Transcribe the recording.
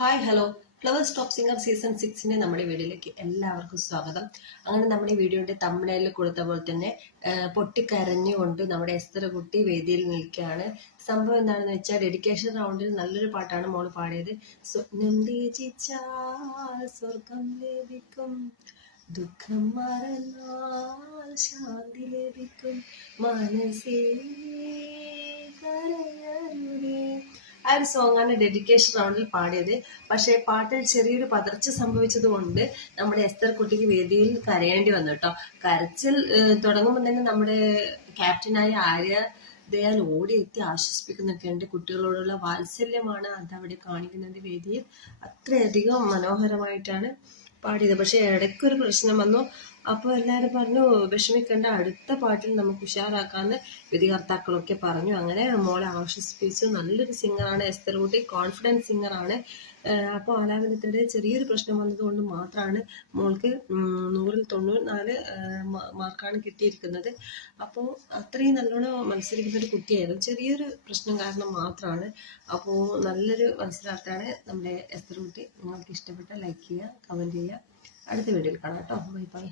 Hi hello flower top singer season സിക്സിന്റെ നമ്മുടെ വീഡിയോയിലേക്ക് എല്ലാവർക്കും സ്വാഗതം. അങ്ങനെ നമ്മുടെ വീഡിയോയുടെ തമ്മിലയിൽ കൊടുത്ത പോലെ തന്നെ പൊട്ടിക്കരഞ്ഞുകൊണ്ട് നമ്മുടെ എസ്തര കുട്ടി വേദിയിൽ നിൽക്കുകയാണ്. സംഭവം എന്താണെന്ന് വെച്ചാൽ ഡെഡിക്കേഷൻ റൗണ്ടിൽ നല്ലൊരു പാട്ടാണ് മോൾ പാടിയത്. സ്വപ്നം സ്വർഗം ലഭിക്കും ദുഃഖം മറന്നാൽ ശാന്തി ലഭിക്കും മനസ്സേ ആ ഒരു സോങ് ആണ് ഡെഡിക്കേഷൻ റൗണ്ടിൽ പാടിയത്. പക്ഷേ പാട്ടിൽ ചെറിയൊരു പതർച്ച സംഭവിച്ചത് കൊണ്ട് നമ്മുടെ എസ്തർ കുട്ടിക്ക് വേദിയിൽ കരയേണ്ടി വന്നു കേട്ടോ. കരച്ചിൽ തുടങ്ങുമ്പോൾ തന്നെ നമ്മുടെ ക്യാപ്റ്റനായ ആര്യ ദയാൽ ഓടിയെത്തി ആശ്വസിപ്പിക്കുന്നൊക്കെ ഉണ്ട്. കുട്ടികളോടുള്ള വാത്സല്യമാണ് അത് അവിടെ കാണിക്കുന്നത് വേദിയിൽ. അത്രയധികം മനോഹരമായിട്ടാണ് പാടിയത്. പക്ഷെ ഇടയ്ക്കൊരു പ്രശ്നം വന്നു. അപ്പോൾ എല്ലാവരും പറഞ്ഞു വിഷമിക്കേണ്ട അടുത്ത പാട്ടിൽ നമുക്ക് ഉഷാറാക്കാന്ന് വിധികർത്താക്കളൊക്കെ പറഞ്ഞു. അങ്ങനെ മോളെ ആശ്വസിപ്പിച്ചു. നല്ലൊരു സിംഗറാണ് എസ്തർ കുട്ടി കോൺഫിഡൻസ് സിംഗറാണ്. അപ്പോൾ ആലാപനത്തിന്റെ ചെറിയൊരു പ്രശ്നം വന്നതുകൊണ്ട് മാത്രമാണ് മോൾക്ക് നൂറിൽ തൊണ്ണൂറ് നാല് മാർക്കാണ് കിട്ടിയിരിക്കുന്നത്. അപ്പോൾ അത്രയും നല്ലോണം മത്സരിക്കുന്ന ഒരു കുട്ടിയായിരുന്നു. ചെറിയൊരു പ്രശ്നം കാരണം മാത്രമാണ്. അപ്പോൾ നല്ലൊരു മത്സരാർത്ഥിയാണ് നമ്മുടെ എസ്തർ നിങ്ങൾക്ക് ഇഷ്ടപ്പെട്ട ലൈക്ക് ചെയ്യുക കമന്റ് ചെയ്യുക. അടുത്ത വീഡിയോയിൽ കാണാം കേട്ടോ. Bye bye